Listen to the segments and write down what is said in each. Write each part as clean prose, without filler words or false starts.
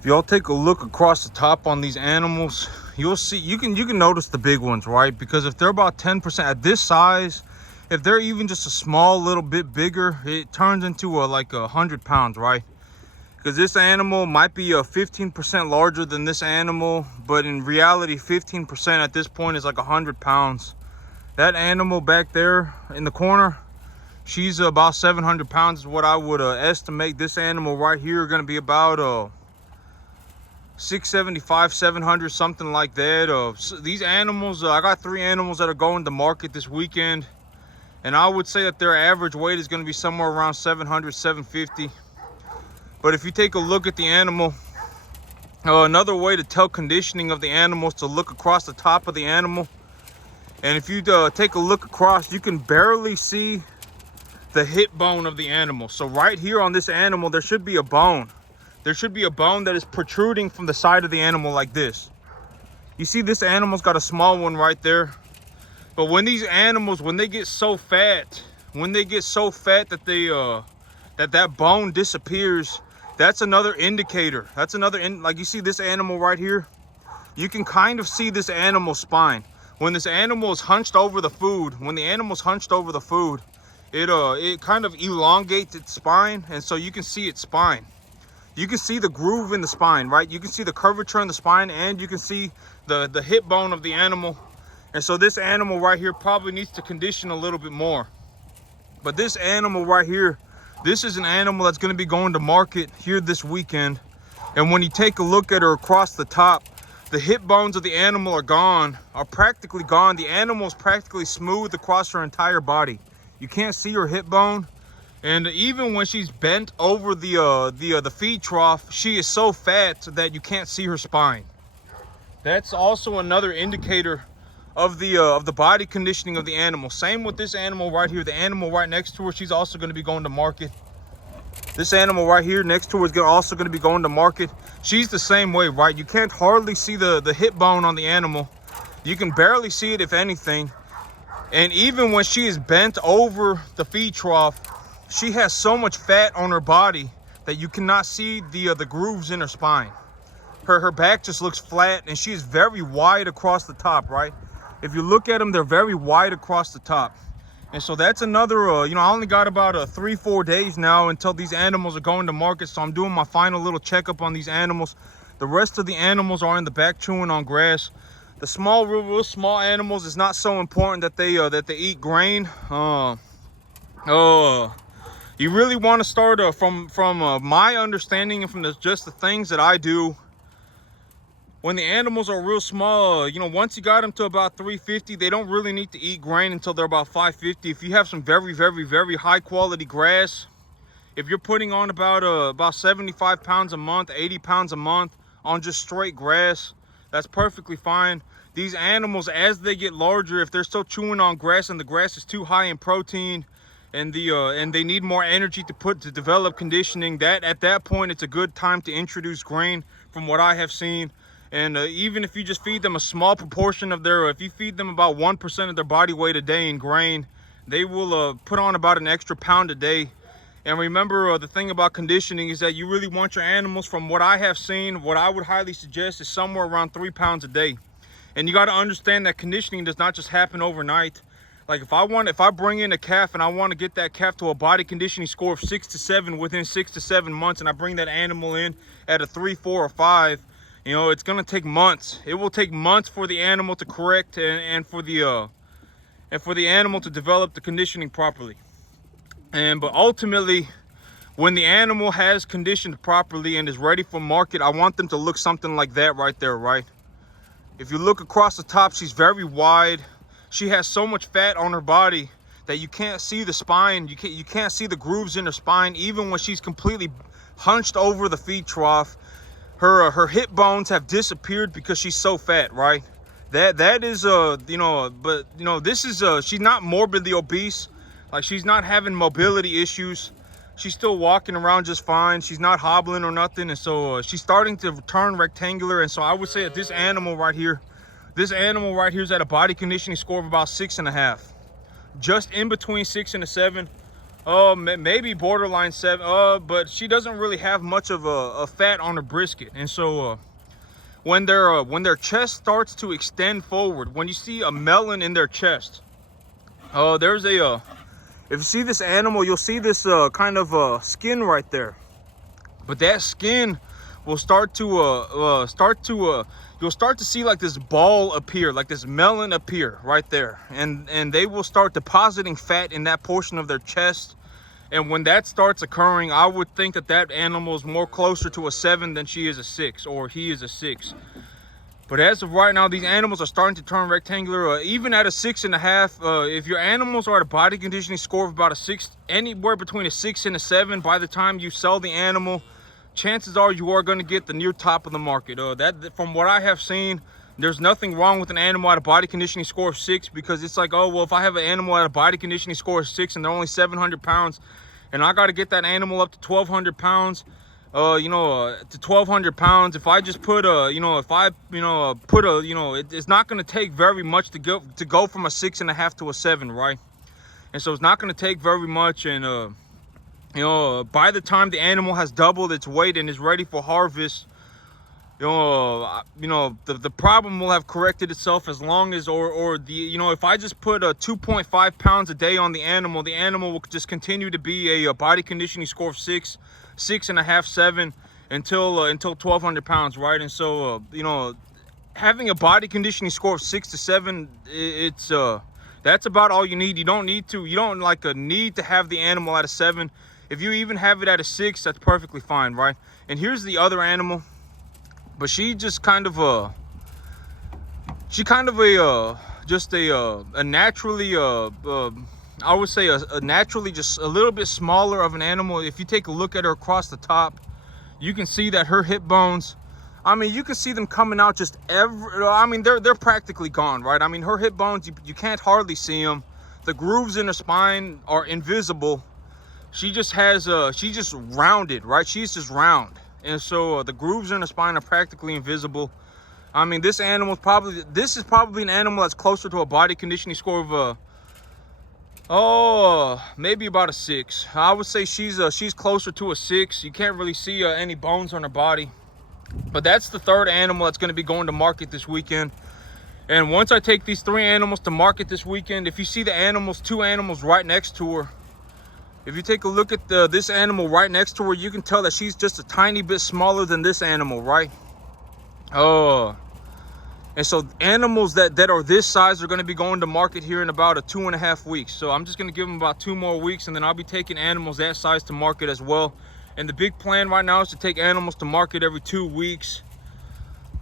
If y'all take a look across the top on these animals, you'll see, you can notice the big ones, right? Because if they're about 10% at this size, if they're even just a small little bit bigger, it turns into like 100 pounds, right? Because this animal might be 15% larger than this animal, but in reality 15% at this point is like 100 pounds. That animal back there in the corner, she's about 700 pounds is what I would estimate. This animal right here going to be about 675, 700, something like that. So these animals, I got 3 animals that are going to market this weekend, and I would say that their average weight is going to be somewhere around 700, 750. But if you take a look at the animal, another way to tell conditioning of the animal is to look across the top of the animal. And if you take a look across, you can barely see the hip bone of the animal. So right here on this animal, there should be a bone. There should be a bone that is protruding from the side of the animal like this. You see this animal's got a small one right there. But when these animals, when they get so fat, that they that bone disappears, that's another indicator. That's like you see this animal right here. You can kind of see this animal's spine. When this animal is hunched over the food, it kind of elongates its spine, and so you can see its spine. You can see the groove in the spine, right? You can see the curvature in the spine, and you can see the hip bone of the animal. And so this animal right here probably needs to condition a little bit more. But this animal right here, this is an animal that's going to be going to market here this weekend. And when you take a look at her across the top, the hip bones of the animal are practically gone. The animal is practically smooth across her entire body. You can't see her hip bone. And even when she's bent over the feed trough, she is so fat that you can't see her spine. That's also another indicator of the body conditioning of the animal. Same with this animal right here. The animal right next to her, she's also going to be going to market. This animal right here next to her is also going to be going to market. She's the same way, right? You can't hardly see the hip bone on the animal. You can barely see it, if anything. And even when she is bent over the feed trough, she has so much fat on her body that you cannot see the grooves in her spine. Her back just looks flat, and she is very wide across the top, right? If you look at them, they're very wide across the top. And so that's another, I only got about 3-4 days now until these animals are going to market. So I'm doing my final little checkup on these animals. The rest of the animals are in the back chewing on grass. The small, real small animals, it's not so important that they eat grain. You really want to start from my understanding and from just the things that I do. When the animals are real small, once you got them to about 350, they don't really need to eat grain until they're about 550. If you have some very, very, very high quality grass, if you're putting on about 75 pounds a month, 80 pounds a month on just straight grass, that's perfectly fine. These animals, as they get larger, if they're still chewing on grass and the grass is too high in protein, and they need more energy to develop conditioning, that at that point it's a good time to introduce grain, from what I have seen. And even if you just feed them a small proportion of if you feed them about 1% of their body weight a day in grain, they will put on about an extra pound a day. And remember, the thing about conditioning is that you really want your animals, from what I have seen, what I would highly suggest is somewhere around 3 pounds a day. And you got to understand that conditioning does not just happen overnight. Like if I bring in a calf and I want to get that calf to a body conditioning score of 6 to 7 within 6 to 7 months, and I bring that animal in at a 3, 4, or 5, it's going to take months. It will take months for the animal to correct and for the animal to develop the conditioning properly. But ultimately, when the animal has conditioned properly and is ready for market, I want them to look something like that right there, right? If you look across the top, she's very wide. She has so much fat on her body that you can't see the spine. You can't see the grooves in her spine, even when she's completely hunched over the feed trough. Her hip bones have disappeared because she's so fat, right? That is this is she's not morbidly obese. Like, she's not having mobility issues. She's still walking around just fine. She's not hobbling or nothing. And so she's starting to turn rectangular. And so I would say that this animal right here is at a body conditioning score of about 6.5. Just in between 6 and a 7. Maybe borderline 7. But she doesn't really have much of a fat on her brisket, and so when their chest starts to extend forward, when you see a melon in their chest, there's a if you see this animal, you'll see this kind of skin right there. But that skin will start to you'll start to see like this ball appear, like this melon appear right there, and they will start depositing fat in that portion of their chest. And when that starts occurring, I would think that that animal is more closer to a 7 than she is a 6, or he is a 6. But as of right now, these animals are starting to turn rectangular. Even at a 6.5, if your animals are at a body conditioning score of about a 6, anywhere between a 6 and a 7, by the time you sell the animal, chances are you are going to get the near top of the market. That, from what I have seen, there's nothing wrong with an animal at a body conditioning score of 6, because it's like, oh, well, if I have an animal at a body conditioning score of 6 and they're only 700 pounds, and I got to get that animal up to 1,200 pounds, to 1,200 pounds. If I just put it's not going to take very much to go from a 6.5 to a 7, right? And so it's not going to take very much, and by the time the animal has doubled its weight and is ready for harvest, the problem will have corrected itself, as long as if I just put 2.5 pounds a day on the animal will just continue to be a body conditioning score of 6.5, 7 until 1,200 pounds, right? And so having a body conditioning score of 6 to 7, it's that's about all you need. You don't need to have the animal at a 7. If you even have it at a 6, that's perfectly fine, right? And here's the other animal. But she just kind of a naturally I would say a naturally just a little bit smaller of an animal. If you take a look at her across the top, you can see that her hip bones, I mean, you can see them coming out they're practically gone, right? I mean, her hip bones, you can't hardly see them. The grooves in her spine are invisible. She just has she's just rounded, right? She's just round. And so the grooves in the spine are practically invisible. I mean, this is probably an animal that's closer to a body conditioning score of maybe about a 6. I would say she's closer to a 6. You can't really see any bones on her body. But that's the third animal that's going to be going to market this weekend. And once I take these 3 animals to market this weekend, if you see the 2 animals right next to her, if you take a look at this animal right next to her, you can tell that she's just a tiny bit smaller than this animal, right? And so animals that are this size are going to be going to market here in about 2.5 weeks. So I'm just going to give them about 2 more weeks, and then I'll be taking animals that size to market as well. And the big plan right now is to take animals to market every 2 weeks.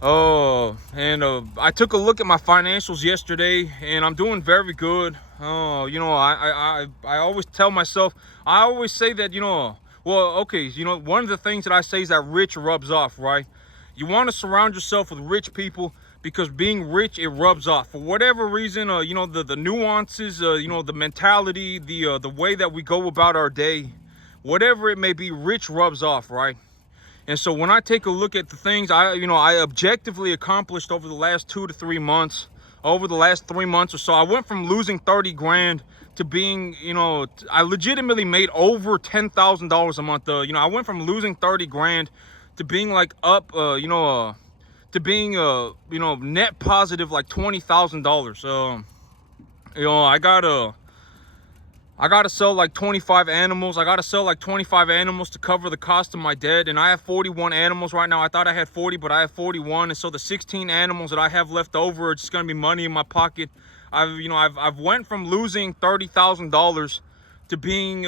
I took a look at my financials yesterday, and I'm doing very good. I always tell myself, I always say that, one of the things that I say is that rich rubs off, right? You want to surround yourself with rich people, because being rich, it rubs off. For whatever reason, the nuances, the mentality, the way that we go about our day, whatever it may be, rich rubs off, right? And so when I take a look at the things I objectively accomplished over the last 2 to 3 months, over the last 3 months or so, I went from losing 30 grand to being, I legitimately made over $10,000 a month. I went from losing 30 grand to being like up, to being, net positive like $20,000. I gotta sell like 25 animals. I gotta sell like 25 animals to cover the cost of my debt. And I have 41 animals right now. I thought I had 40, but I have 41. And so the 16 animals that I have left over are just gonna be money in my pocket. I've went from losing $30,000 to being,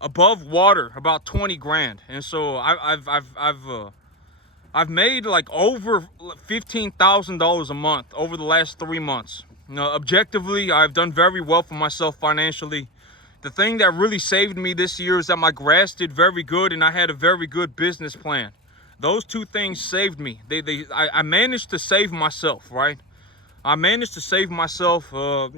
above water about 20 grand. And so I've made like over $15,000 a month over the last 3 months. Objectively, I've done very well for myself financially. The thing that really saved me this year is that my grass did very good, and I had a very good business plan. Those 2 things saved me. I managed to save myself, right? I managed to save myself. I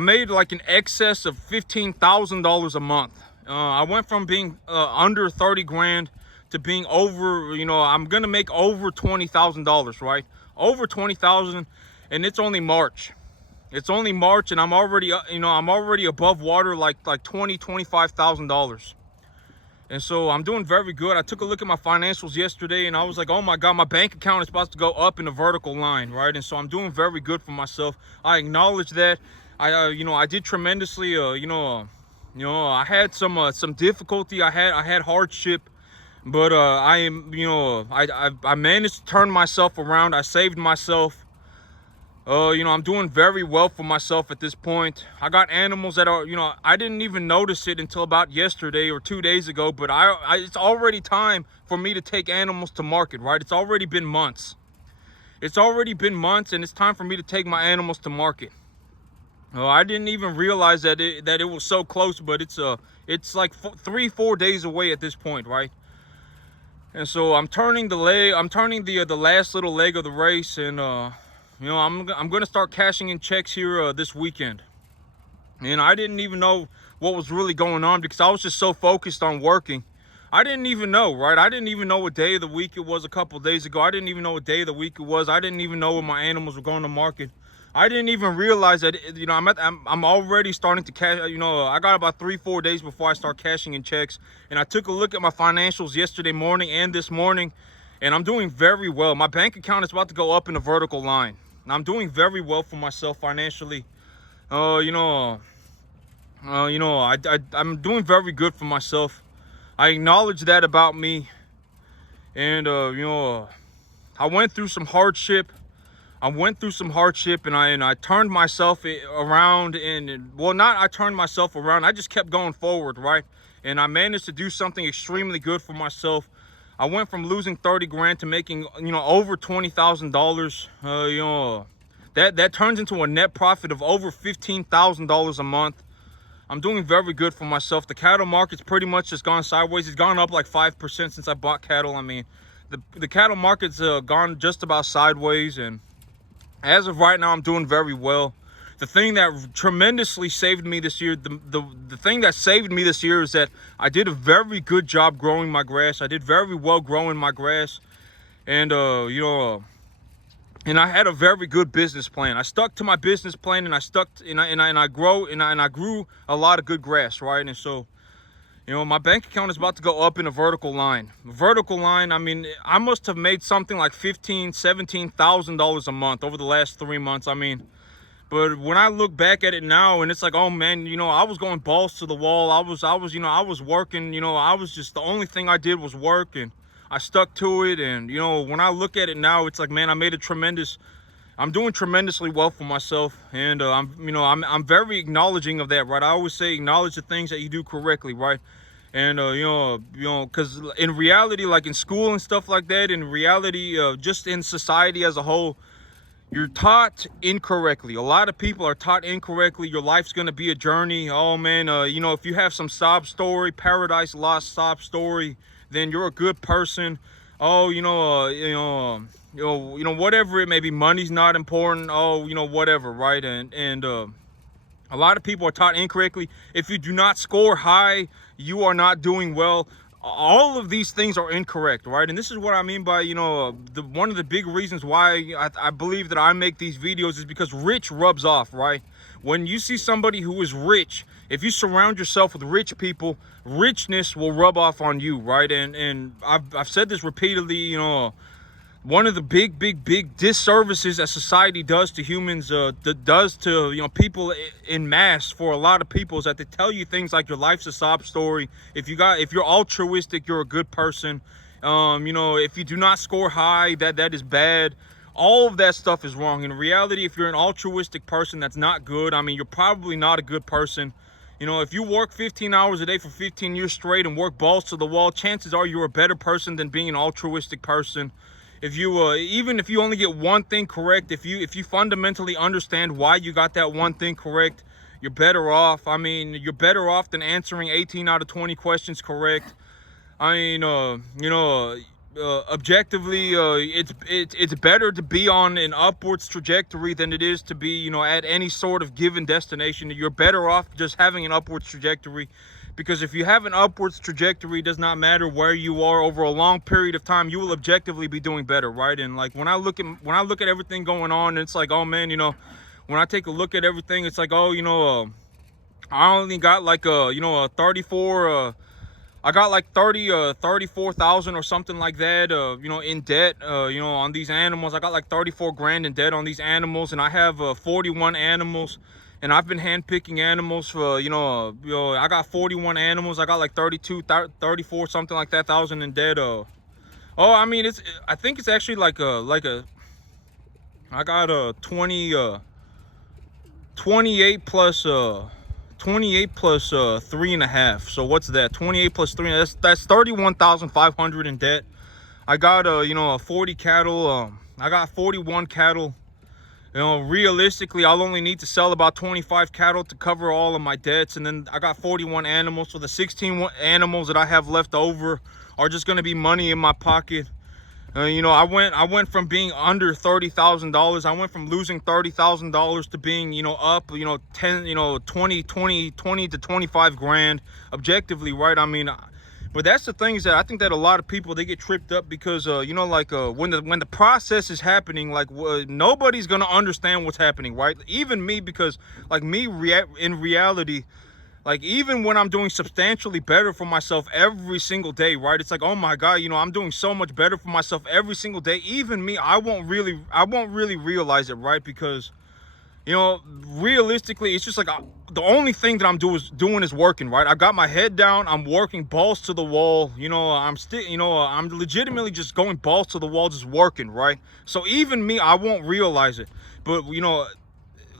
made like an excess of $15,000 a month. I went from being under 30 grand to being over. I'm gonna make over $20,000, right? Over 20,000, and it's only March. It's only March, and I'm already, I'm already above water like $25,000. And so I'm doing very good. I took a look at my financials yesterday, and I was like, oh my God, my bank account is about to go up in a vertical line, right? And so I'm doing very good for myself. I acknowledge that. I did tremendously. I had some difficulty. I had hardship, but I managed to turn myself around. I saved myself. I'm doing very well for myself at this point. I got animals that are, I didn't even notice it until about yesterday or 2 days ago, but it's already time for me to take animals to market, right? It's already been months. It's already been months, and it's time for me to take my animals to market. I didn't even realize that it was so close, but it's like 3-4 days away at this point, right? And so I'm turning the last little leg of the race, and I'm gonna start cashing in checks here this weekend. And I didn't even know what was really going on because I was just so focused on working. I didn't even know, right? I didn't even know what day of the week it was a couple of days ago. I didn't even know what day of the week it was. I didn't even know when my animals were going to market. I didn't even realize that, I'm already starting to cash. I got about 3-4 days before I start cashing in checks. And I took a look at my financials yesterday morning and this morning, and I'm doing very well. My bank account is about to go up in a vertical line. And I'm doing very well for myself financially. I'm doing very good for myself. I acknowledge that about me. And I went through some hardship. And I turned myself around, I turned myself around. I just kept going forward, right? And I managed to do something extremely good for myself. I went from losing 30 grand to making, over $20,000. That turns into a net profit of over $15,000 a month. I'm doing very good for myself. The cattle market's pretty much just gone sideways. It's gone up like 5% since I bought cattle. I mean, the cattle market's gone just about sideways, and as of right now, I'm doing very well. The thing that tremendously saved me this year, the thing that saved me this year is that I did a very good job growing my grass. I did very well growing my grass, and and I had a very good business plan. I stuck to my business plan, and I grew a lot of good grass, right? And so, my bank account is about to go up in a vertical line. I mean, I must have made something like $17,000 a month over the last 3 months. I mean, but when I look back at it now, and it's like, oh man, I was going balls to the wall. I was working. The only thing I did was work, and I stuck to it. And when I look at it now, it's like, man, I'm doing tremendously well for myself, and I'm very acknowledging of that, right? I always say acknowledge the things that you do correctly, right? And because in reality, like in school and stuff like that, in reality, just in society as a whole, you're taught incorrectly. A lot of people are taught incorrectly. Your life's gonna be a journey. Oh man, if you have some sob story, paradise lost sob story, then you're a good person. Oh, whatever it may be, money's not important. Oh, whatever, right? And a lot of people are taught incorrectly. If you do not score high, you are not doing well. All of these things are incorrect, right? And this is what I mean by, one of the big reasons why I believe that I make these videos is because rich rubs off, right? When you see somebody who is rich, if you surround yourself with rich people, richness will rub off on you, right? And I've said this repeatedly, one of the big disservices that society does to humans, does to people in mass, for a lot of people, is that they tell you things like your life's a sob story. If you're altruistic, you're a good person. If you do not score high, that is bad. All of that stuff is wrong. In reality, if you're an altruistic person, that's not good. I mean, you're probably not a good person. If you work 15 hours a day for 15 years straight and work balls to the wall, chances are you're a better person than being an altruistic person. If you even if you only get one thing correct, if you fundamentally understand why you got that one thing correct, you're better off. I mean, you're better off than answering 18 out of 20 questions correct. I mean, objectively, it's better to be on an upwards trajectory than it is to be, at any sort of given destination. You're better off just having an upwards trajectory. Because if you have an upwards trajectory, it does not matter where you are over a long period of time, you will objectively be doing better, right? And like when I look at everything going on, it's like, oh man, when I take a look at everything, it's like, oh, I only got like a 34 I got like 34,000 or something like that, in debt, on these animals. I got like 34 grand in debt on these animals, and I have 41 animals, and I've been handpicking animals for, I got 41 animals. I got like 34, something like that, thousand in debt. I mean, I think it's actually I got a 28 plus 28 plus 3.5. So what's that? 28 plus 3. That's 31,500 in debt. I got 40 cattle. I got 41 cattle. Realistically, I'll only need to sell about 25 cattle to cover all of my debts, and then I got 41 animals. So the 16 animals that I have left over are just going to be money in my pocket. I went from being under $30,000. I went from losing $30,000 to being, up, 20 to 25 grand objectively, right? I mean, but that's the thing, is that I think that a lot of people, they get tripped up because, when the process is happening, like nobody's going to understand what's happening, right? Even me, because like me, in reality, like even when I'm doing substantially better for myself every single day, right? It's like, oh my God, I'm doing so much better for myself every single day. Even me, I won't really realize it, right? Because, realistically, it's just like the only thing that I'm doing is working, right? I got my head down, I'm working balls to the wall. I'm I'm legitimately just going balls to the wall, just working, right? So even me, I won't realize it. But,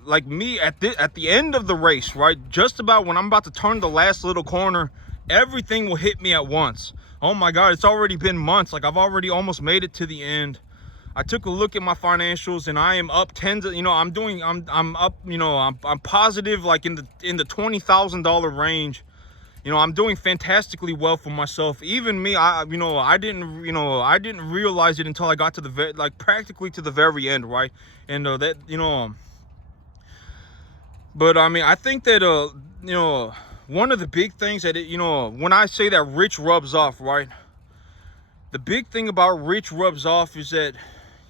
like me at the end of the race, right, just about when I'm about to turn the last little corner, everything will hit me at once. Oh my God, it's already been months. Like I've already almost made it to the end. I took a look at my financials, and I am up I'm up, I'm positive, like in the $20,000 range. I'm doing fantastically well for myself. Even me, I didn't realize it until I got to practically to the very end, right? And but I mean, I think that one of the big things that when I say that rich rubs off, right? The big thing about rich rubs off is that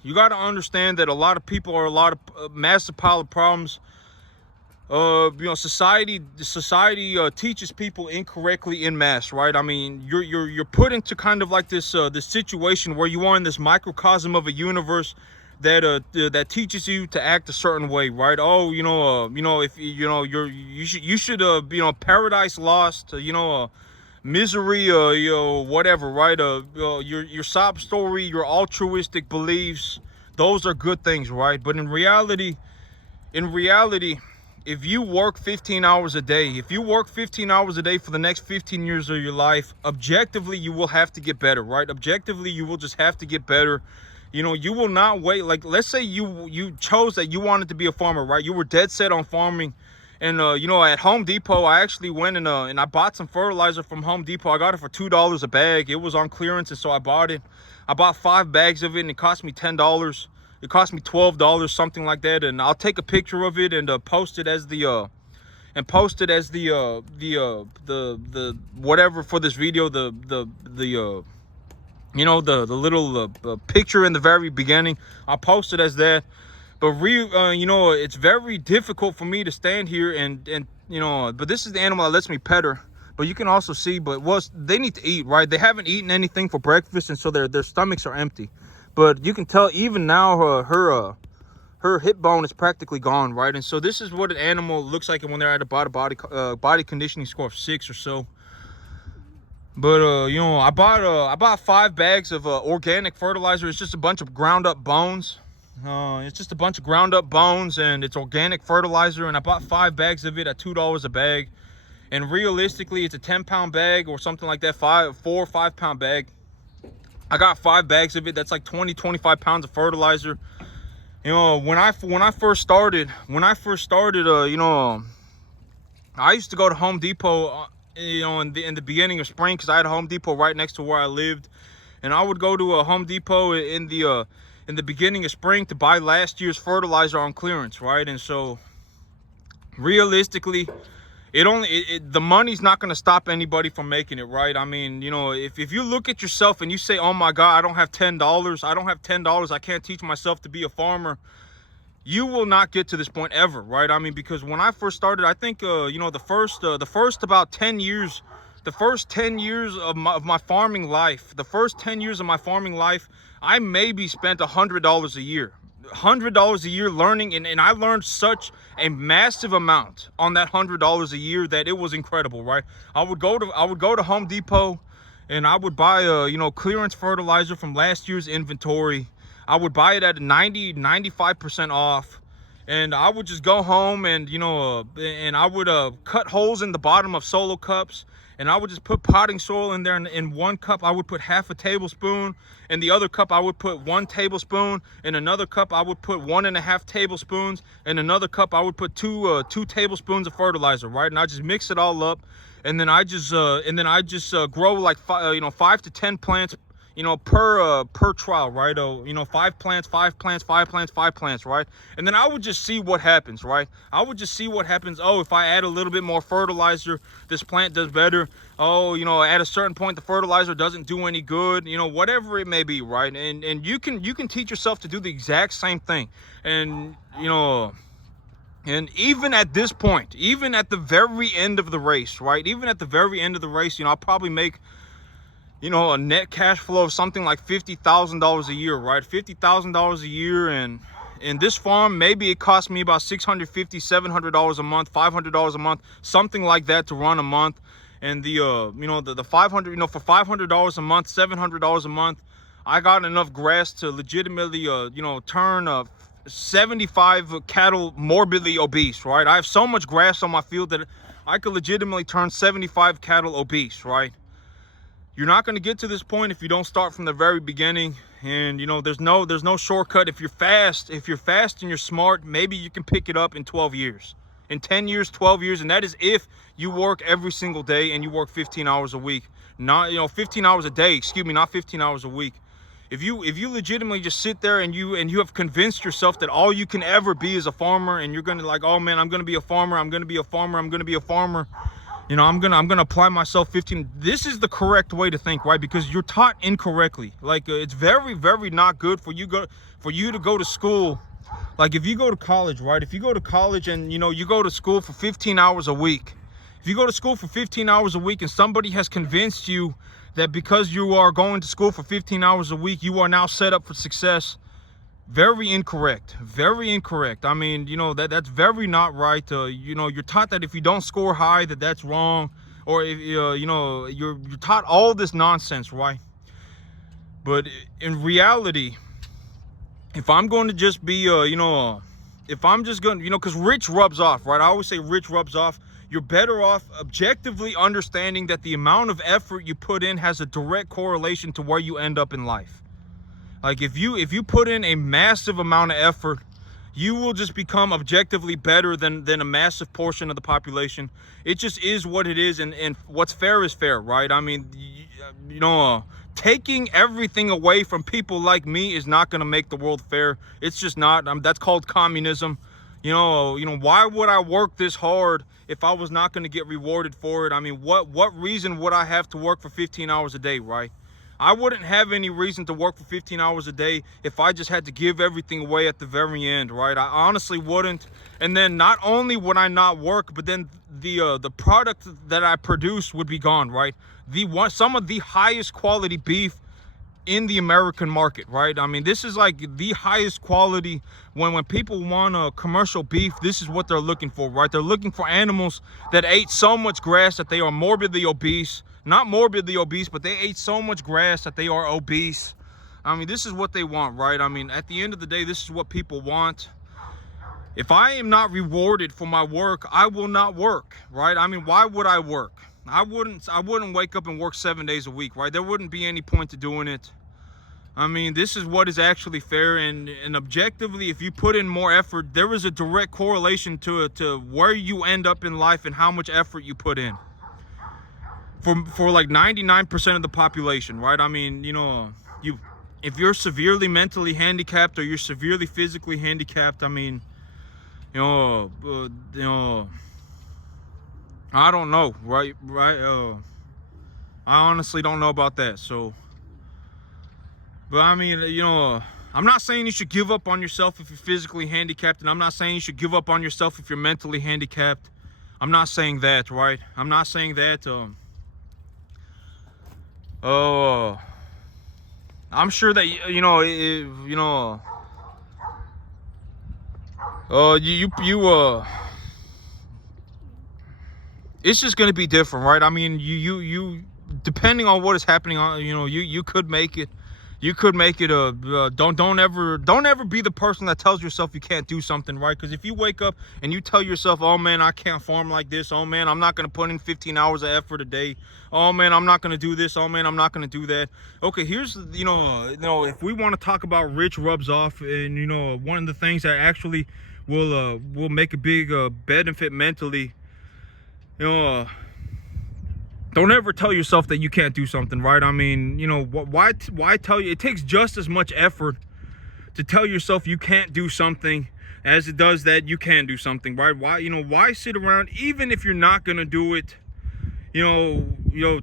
you got to understand that a lot of people are a lot of massive pile of problems. Society teaches people incorrectly in mass, right? I mean, you're put into kind of like this situation where you are in this microcosm of a universe that teaches you to act a certain way, right? Oh, if you should Paradise Lost, Misery, whatever, right? Your sob story, your altruistic beliefs, those are good things, right? But in reality, if you work 15 hours a day, for the next 15 years of your life, objectively, you will have to get better, right? Objectively, you will just have to get better. You will not wait. Like, let's say you chose that you wanted to be a farmer, right? You were dead set on farming. And, at Home Depot, I actually went and I bought some fertilizer from Home Depot. I got it for $2 a bag. It was on clearance, and so I bought it. I bought 5 bags of it, and it cost me $10. It cost me $12, something like that. And I'll take a picture of it and post it as the whatever for this video, the little picture in the very beginning. I'll post it as that. But it's very difficult for me to stand here and but this is the animal that lets me pet her. But you can also see, they need to eat, right? They haven't eaten anything for breakfast, and so their stomachs are empty. But you can tell even now her hip bone is practically gone, right? And so this is what an animal looks like when they're at a body conditioning score of 6 or so. But I bought 5 bags of organic fertilizer. It's just a bunch of ground up bones. And it's organic fertilizer, and I bought 5 bags of it at $2 a bag. And realistically, it's a 10-pound bag or something like that, 4 or 5 pound bag. I got 5 bags of it. That's like 25 pounds of fertilizer. When I first started, I used to go to Home Depot, in the beginning of spring, because I had a Home Depot right next to where I lived, and I would go to a Home Depot in the beginning of spring to buy last year's fertilizer on clearance, right? And so, realistically, the money's not going to stop anybody from making it, right? I mean, if you look at yourself and you say, oh my God, I don't have $10, I can't teach myself to be a farmer. you will not get to this point ever, right? I mean, because when I first started, I think, you know, the first about 10 years, the first 10 years of my farming life, the first 10 years of my farming life, I maybe spent $100 a year. $100 a year learning, and I learned such a massive amount on that $100 a year that it was incredible, right? I would go to Home Depot, and I would buy a, you know, clearance fertilizer from last year's inventory. I would buy it at 95% off, and I would just go home and, you know, and I would cut holes in the bottom of solo cups, and I would just put potting soil in there. And in one cup I would put half a tablespoon, in the other cup I would put 1 tablespoon, in another cup I would put 1.5 tablespoons, in another cup I would put two tablespoons of fertilizer, right? And I just mix it all up, and then I just grow like 5 to 10 plants, you know, per trial, right? You know, 5 plants, 5 plants, 5 plants, 5 plants, right? And then I would just see what happens, right? I would just see what happens. Oh, if I add a little bit more fertilizer, this plant does better. Oh, you know, at a certain point the fertilizer doesn't do any good, you know, whatever it may be, right? And you can teach yourself to do the exact same thing. And, you know, and even at this point, even at the very end of the race, right? Even at the very end of the race, you know, I'll probably make, you know, a net cash flow of something like $50,000 a year, right? $50,000 a year. And in this farm, maybe it cost me about $650, $700 a month, $500 a month, something like that to run a month. And the you know, the 500, you know, for $500 a month, $700 a month, I got enough grass to legitimately you know, turn 75 cattle morbidly obese, right? I have so much grass on my field that I could legitimately turn 75 cattle obese, right? You're not going to get to this point if you don't start from the very beginning. And, you know, there's no shortcut. If you're fast and you're smart, maybe you can pick it up in 12 years, in 10 years, 12 years. And that is if you work every single day and you work 15 hours a week, not, you know, 15 hours a day, excuse me, not 15 hours a week. If you legitimately just sit there and you have convinced yourself that all you can ever be is a farmer, and you're going to, like, oh man, I'm going to be a farmer, I'm going to be a farmer, I'm going to be a farmer. You know, I'm gonna apply myself 15. This is the correct way to think, right? Because you're taught incorrectly. Like, it's very, very not good for you to go to school. Like, if you go to college, right? If you go to college and, you know, you go to school for 15 hours a week. If you go to school for 15 hours a week and somebody has convinced you that because you are going to school for 15 hours a week, you are now set up for success, very incorrect, very incorrect. I mean, you know, that's very not right. You know, you're taught that if you don't score high, that's wrong, or if you know, you're taught all this nonsense, right? But in reality, if I'm going to just be you know, if I'm just going to, you know, because rich rubs off, right? I always say rich rubs off. You're better off objectively understanding that the amount of effort you put in has a direct correlation to where you end up in life. Like, if you put in a massive amount of effort, you will just become objectively better than a massive portion of the population. It just is what it is, and what's fair is fair, right? I mean, you know, taking everything away from people like me is not going to make the world fair. It's just not. That's called communism. You know, why would I work this hard if I was not going to get rewarded for it? I mean, what reason would I have to work for 15 hours a day, right? I wouldn't have any reason to work for 15 hours a day if I just had to give everything away at the very end, right? I honestly wouldn't. And then not only would I not work, but then the product that I produce would be gone, right? Some of the highest quality beef in the American market, right? I mean, this is like the highest quality. When people want a commercial beef, this is what they're looking for, right? They're looking for animals that ate so much grass that they are morbidly obese. Not morbidly obese, but they ate so much grass that they are obese. I mean, this is what they want, right? I mean, at the end of the day, this is what people want. If I am not rewarded for my work, I will not work, right? I mean, why would I work? I wouldn't wake up and work 7 days a week, right? There wouldn't be any point to doing it. I mean, this is what is actually fair, and objectively, if you put in more effort, there is a direct correlation to where you end up in life and how much effort you put in. For like 99% of the population, right? I mean, you know, if you're severely mentally handicapped or you're severely physically handicapped, I mean, you know, I don't know, right? I honestly don't know about that. So, but I mean, you know, I'm not saying you should give up on yourself if you're physically handicapped, and I'm not saying you should give up on yourself if you're mentally handicapped. I'm not saying that, right? I'm not saying that. I'm sure that it's just gonna be different, right? I mean, you depending on what is happening on, you could make it. You could make it don't ever be the person that tells yourself you can't do something, right? Because if you wake up and you tell yourself, oh man, I can't farm like this, oh man, I'm not gonna put in 15 hours of effort a day, oh man, I'm not gonna do this, oh man, I'm not gonna do that. Okay, here's if we want to talk about Rich Rubs Off, and one of the things that actually will make a big benefit mentally, don't ever tell yourself that you can't do something, right? I mean, why tell you? It takes just as much effort to tell yourself you can't do something as it does that you can do something, right? Why sit around, even if you're not gonna do it?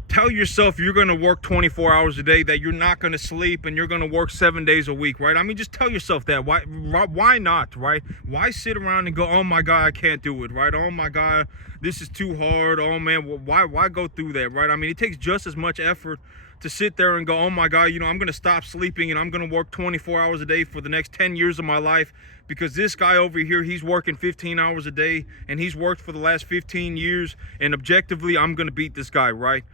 Tell yourself you're gonna work 24 hours a day, that you're not gonna sleep, and you're gonna work 7 days a week, right? I mean, just tell yourself that. Why not, right? Why sit around and go, oh my God, I can't do it, right? Oh my God, this is too hard. Oh man, why go through that, right? I mean, it takes just as much effort to sit there and go, oh my God, I'm gonna stop sleeping and I'm gonna work 24 hours a day for the next 10 years of my life, because this guy over here, he's working 15 hours a day and he's worked for the last 15 years, and objectively I'm gonna beat this guy, right?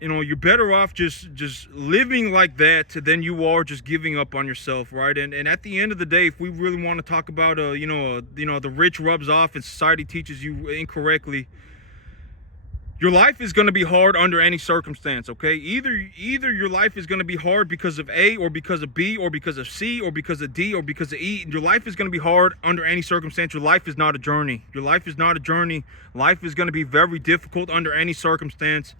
You're better off just living like that than you are just giving up on yourself, right? And at the end of the day, if we really want to talk about the rich rubs off and society teaches you incorrectly, your life is going to be hard under any circumstance, okay? Either your life is going to be hard because of A, or because of B, or because of C, or because of D, or because of E. Your life is going to be hard under any circumstance. Your life is not a journey. Your life is not a journey. Life is going to be very difficult under any circumstance.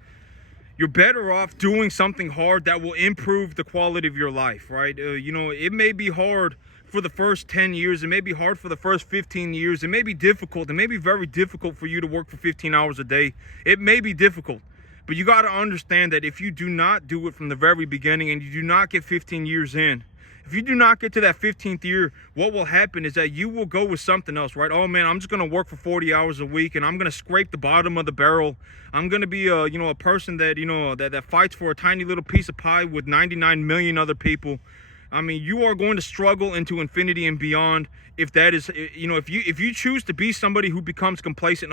You're better off doing something hard that will improve the quality of your life, right? It may be hard for the first 10 years. It may be hard for the first 15 years. It may be difficult. It may be very difficult for you to work for 15 hours a day. It may be difficult. But you got to understand that if you do not do it from the very beginning, and you do not get 15 years in, if you do not get to that 15th year, what will happen is that you will go with something else, right? Oh man, I'm just going to work for 40 hours a week and I'm going to scrape the bottom of the barrel. I'm going to be a person that, that fights for a tiny little piece of pie with 99 million other people. I mean, you are going to struggle into infinity and beyond if that is, if you choose to be somebody who becomes complacent.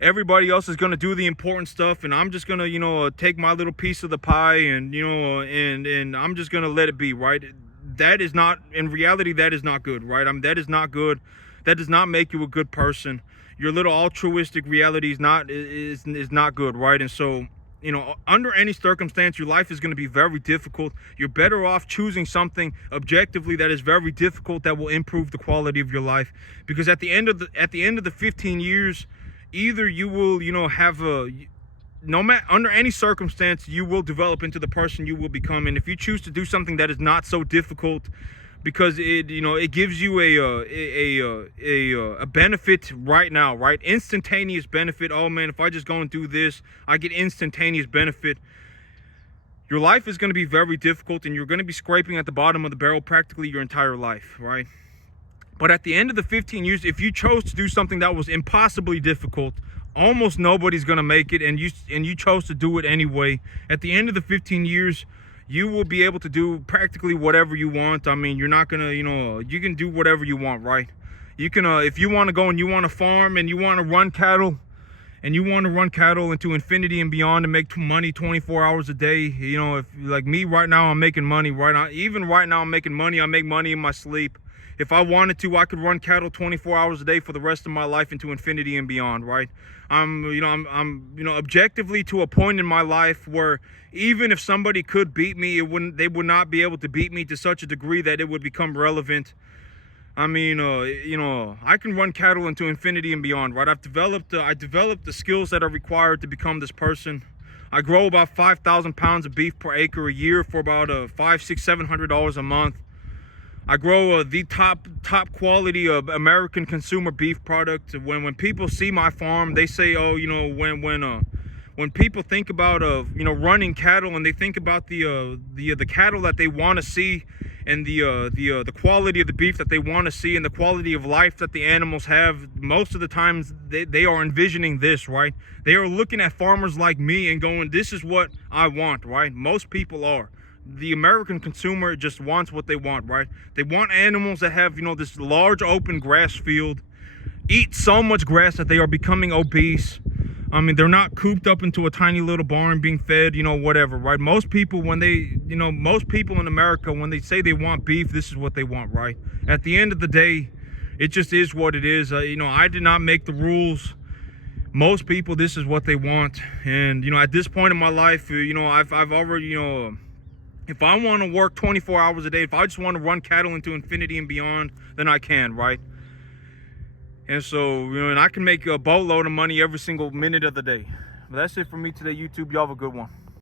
Everybody else is going to do the important stuff, and I'm just going to, take my little piece of the pie, and, and I'm just going to let it be, right? That is not, in reality, that is not good, right? That is not good. That does not make you a good person. Your little altruistic reality is not good, right? And so, under any circumstance, your life is going to be very difficult. You're better off choosing something objectively that is very difficult, that will improve the quality of your life, because at the end of the 15 years, either you will, under any circumstance, you will develop into the person you will become. And if you choose to do something that is not so difficult, because it gives you a benefit right now, right? Instantaneous benefit. Oh man, if I just go and do this, I get instantaneous benefit. Your life is going to be very difficult, and you're going to be scraping at the bottom of the barrel practically your entire life, right? But at the end of the 15 years, if you chose to do something that was impossibly difficult, almost nobody's going to make it, and you chose to do it anyway, at the end of the 15 years, you will be able to do practically whatever you want. I mean, you're not going to, you can do whatever you want, right? You can, if you want to go and you want to farm and you want to run cattle, into infinity and beyond, and make money 24 hours a day. If like me right now, I'm making money right now. Even right now, I'm making money. I make money in my sleep. If I wanted to, I could run cattle 24 hours a day for the rest of my life into infinity and beyond, right? I'm objectively to a point in my life where even if somebody could beat me, they would not be able to beat me to such a degree that it would become relevant. I mean, I can run cattle into infinity and beyond, right? I developed the skills that are required to become this person. I grow about 5,000 pounds of beef per acre a year for about $500, $600, $700 a month. I grow the top quality of American consumer beef product. When people see my farm, they say, oh, when people think about running cattle, and they think about the cattle that they want to see and the quality of the beef that they want to see, and the quality of life that the animals have. Most of the times they are envisioning this, right? They are looking at farmers like me and going, this is what I want, right? Most people are. The American consumer just wants what they want, right? They want animals that have, you know, this large open grass field, eat so much grass that they are becoming obese. I mean, they're not cooped up into a tiny little barn being fed, you know, whatever, right? Most people, when they, you know, most people in America, when they say they want beef, this is what they want, right? At the end of the day, it just is what it is. You know, I did not make the rules. Most people, this is what they want. And, you know, at this point in my life, you know, I've already, you know, if I want to work 24 hours a day, if I just want to run cattle into infinity and beyond, then I can, right? And so, you know, and I can make a boatload of money every single minute of the day. But that's it for me today, YouTube. Y'all have a good one.